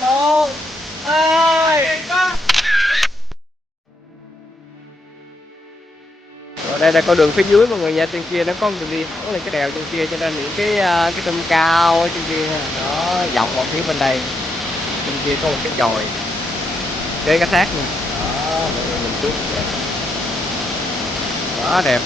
Một, hai. Ở đây là con đường phía dưới mọi người nha, trên kia nó có một đường đi thẳng lên cái đèo trên kia, cho nên những cái tôm cao ở trên kia nó dọc vào phía bên đây. Bên kia có một cái chòi kế cá thác luôn. Đó, mọi người mình trước vậy. Quá đẹp.